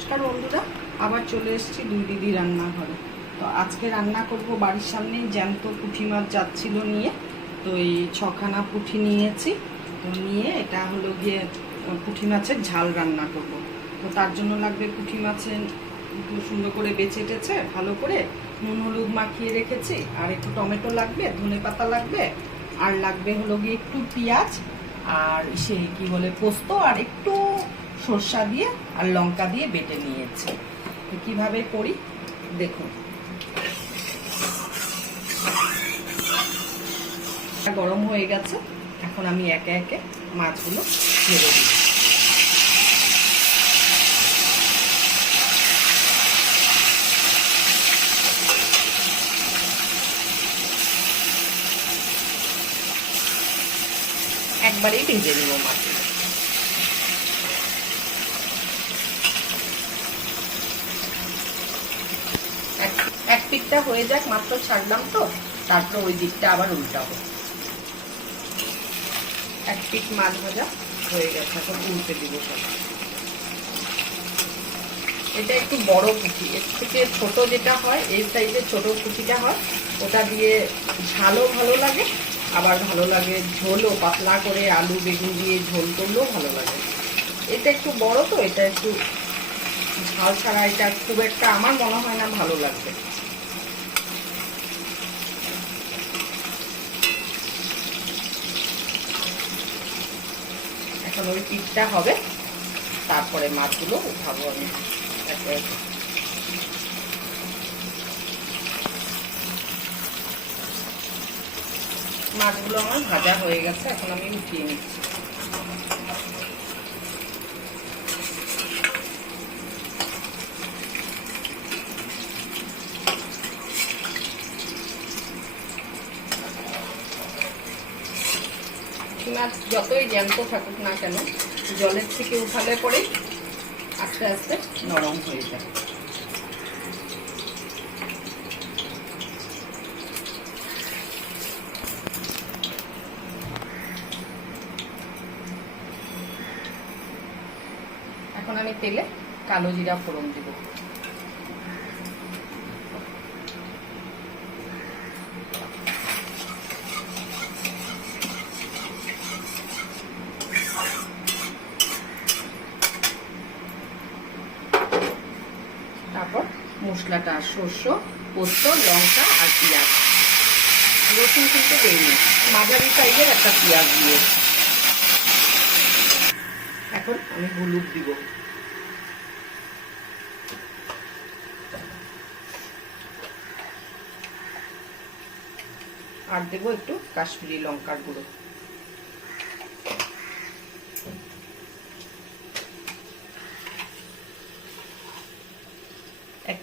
নমস্কার বন্ধুরা, আবার চলে এসেছি দুই দিদি রান্নাঘরে। তো আজকে রান্না করব বাড়ির সামনেই, জ্যান্ত পুঁটি মাছ যাচ্ছিল নিয়ে, তো এই ছখানা পুঁটি নিয়েছি। তো নিয়ে এটা হলো গিয়ে পুঁটি মাছের ঝাল রান্না করব। তো তার জন্য লাগবে পুঁটি মাছের সুন্দর করে বেছে টেছে ভালো করে নুন হলুদ মাখিয়ে রেখেছি, আর একটু টমেটো লাগবে, ধনে পাতা লাগবে, আর লাগবে হলো গিয়ে একটু পেঁয়াজ, আর সেই কি বলে পোস্ত, আর একটু সর্ষা দিয়ে আর লঙ্কা দিয়ে বেটে নিয়েছি। কীভাবে করি? দেখুন। গরম হয়ে গেছে। এখন আমি একে একে মাছগুলো ছেড়ে দিই। একবারেই ভেজে নিব মাছগুলো। এক- পিঠটা হয়ে যাক মাত্র ছাড়লাম তো, তারপর ওই দিকটা আবার উল্টাবো। এক পিঠ মাছ ভাজা হয়ে গেছে, এখন উল্টে দিব সব। এটা একটু বড় পুঁটি এর থেকে ছোট যেটা হয়, এই সাইজের ছোট পুঁটিটা হয়, ওটা দিয়ে ঝালও ভালো লাগে, আবার ভালো লাগে ঝোলও, পাতলা করে আলু বেগুন দিয়ে ঝোল করলেও ভালো লাগে। এটা একটু বড় তো, এটা একটু ঝাল ছাড়া এটা খুব একটা আমার মনে হয় না ভালো লাগবে এখন ওই পিঠটা হবে, তারপরে মাছগুলো উঠাবো আমি। মাছগুলো আমার ভাজা হয়ে গেছে, এখন আমি উঠিয়ে নিচ্ছি মাছ যতই জ্যান্ত থাকুক না কেন, জলের থেকে উঠালে পরে আস্তে আস্তে নরম হয়ে যায়। এখন আমি তেলে কালো জিরা ফোড়ন দিব তারপর মশলাটা সর্ষ, পোস্ত, লঙ্কা আর পেঁয়াজ। রসুন কিন্তু দেয়নি মাঝারি সাইজের একটা পেঁয়াজ দিয়ে এখন আমি হলুদ দিব। আর দেবো একটু কাশ্মীরি লঙ্কার গুঁড়ো।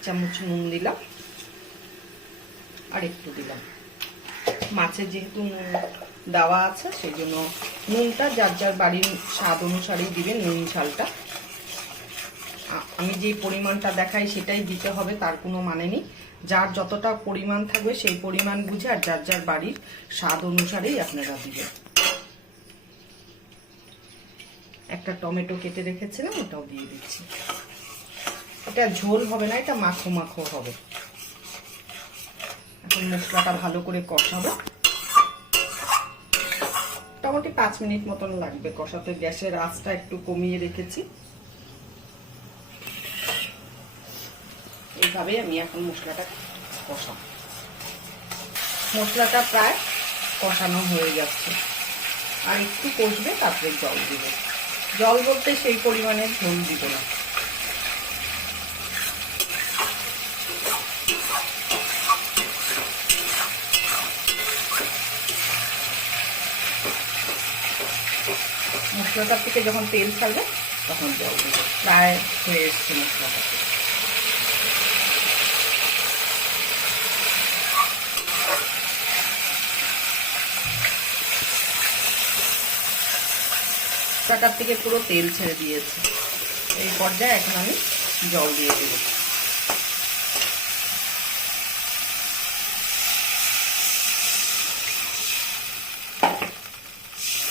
চামচ নুন দিলাম। আর একটু দিলাম। মাছে যেহেতু নুন দেওয়া আছে সেই জন্য নুনটা যার যার বাড়ির স্বাদ অনুসারেই দিবেন নুন ঝালটা। আমি যে পরিমাণটা দেখাই সেটাই দিতে হবে, তার কোনো মানে নেই। যার যতটা পরিমাণ থাকবে সেই পরিমাণ বুঝে আর যার যার বাড়ির স্বাদ অনুসারেই আপনারা দিবেন। একটা টমেটো কেটে রেখেছিলাম, ওটাও দিয়ে দিচ্ছি। এটা ঝোল হবে না, এটা মাখো মাখো হবে। এখন মশলাটা ভালো করে কষাবো। মোটামুটি পাঁচ মিনিট মতন লাগবে কষাতে, গ্যাসের আঁচটা একটু কমিয়ে রেখেছি। এইভাবে আমি এখন মশলাটা কষাবো। মশলাটা প্রায় কষানো হয়ে যাচ্ছে। আর একটু কষবে, তারপরে জল দিব। জল বলতে সেই পরিমাণে ঝোল দিব না। মশলাটার থেকে যখন তেল ছাড়বে, তখন জল প্রায় হয়ে এসছে মশলাটা। টাকার থেকে পুরো তেল ছেড়ে দিয়েছে। এই পর্যায়ে এখন আমি জল দিয়ে দেব।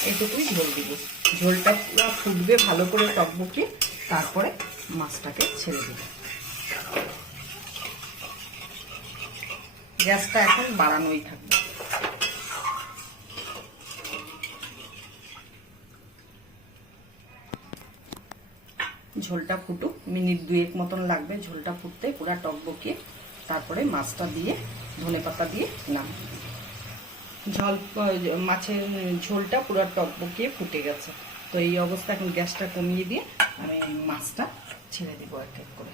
এইটুকুই ঝোল দিব। ঝোলটা পুরো ফুটবে ভালো করে টকবকে তারপরে মাছটাকে ছেড়ে দিব। গ্যাসটা এখন বাড়ানোই থাকবে। ঝোলটা ফুটুক, মিনিট দুয়েক মতন লাগবে ঝোলটা ফুটতে, পুরা টকবকিয়ে তারপরে মাছটা দিয়ে ধনে পাতা দিয়ে নাম ঝল মাছের ঝোলটা পুরো টকবকিয়ে ফুটে গেছে। তো এই অবস্থা, এখন গ্যাসটা কমিয়ে দিয়ে আমি মাছটা ছেড়ে দিব এক এক করে।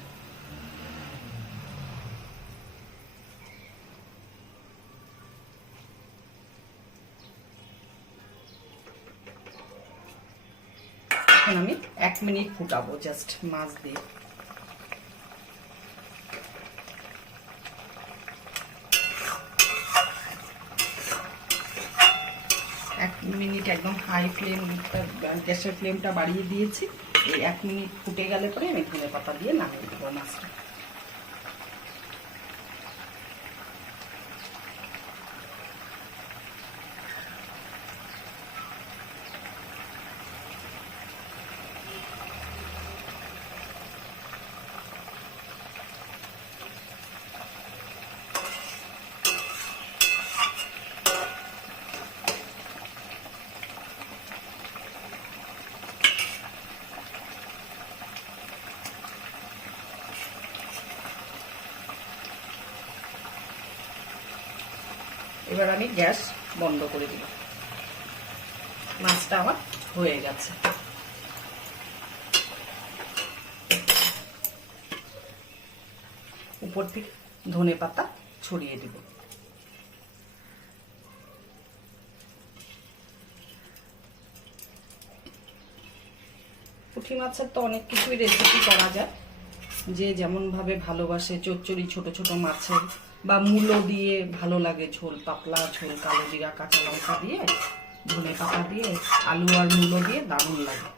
এখন আমি এক মিনিট ফুটাবো জাস্ট মাছ দিয়ে এক মিনিট একদম হাই ফ্লেম গ্যাসের ফ্লেমটা বাড়িয়ে দিয়েছি। এই এক মিনিট ফুটে গেলে পরে আমি ধনে পাতা দিয়ে নামিয়ে দেবো মাছটা। এবার আমি গ্যাস বন্ধ করে দিব মাছটা আমার হয়ে গেছে। উপর থেকে ধনে পাতা ছড়িয়ে দিব। পুঁটি মাছের তো অনেক কিছুই রেসিপি করা যায়। যে যেমন ভাবে ভালোবাসে, চচ্চড়ি ছোট ছোট মাছের বা মূলো দিয়ে ভালো লাগে ঝোল, পাতলা ঝোল, কালো জিরা, কাঁচা লঙ্কা দিয়ে, ধনে পাতা দিয়ে, আলু আর মূলো দিয়ে দারুণ লাগে।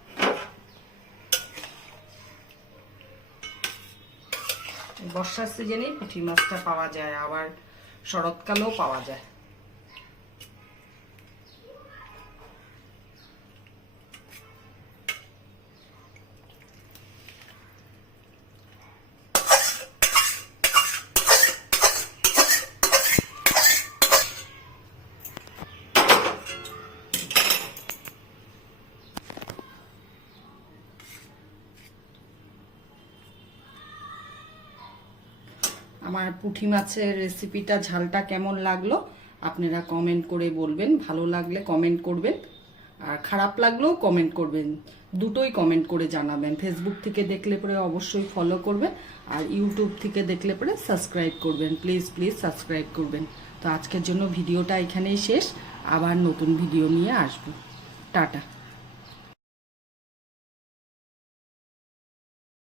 বর্ষার সিজনেই পুঁটি মাছটা পাওয়া যায়, আবার শরৎকালেও পাওয়া যায়। আমার পুঁটি মাছের রেসিপিটা ঝালটা কেমন লাগল আপনারা কমেন্ট করে বলবেন। ভালো লাগলে কমেন্ট করবেন আর খারাপ লাগলেও কমেন্ট করবেন। দুটোই কমেন্ট করে জানাবেন। ফেসবুক থেকে দেখলে পরে অবশ্যই ফলো করবেন আর ইউটিউব থেকে দেখলে পরে সাবস্ক্রাইব করবেন। প্লিজ প্লিজ সাবস্ক্রাইব করবেন। তো আজকের জন্য ভিডিওটা এখানেই শেষ। আবার নতুন ভিডিও নিয়ে আসব। টাটা।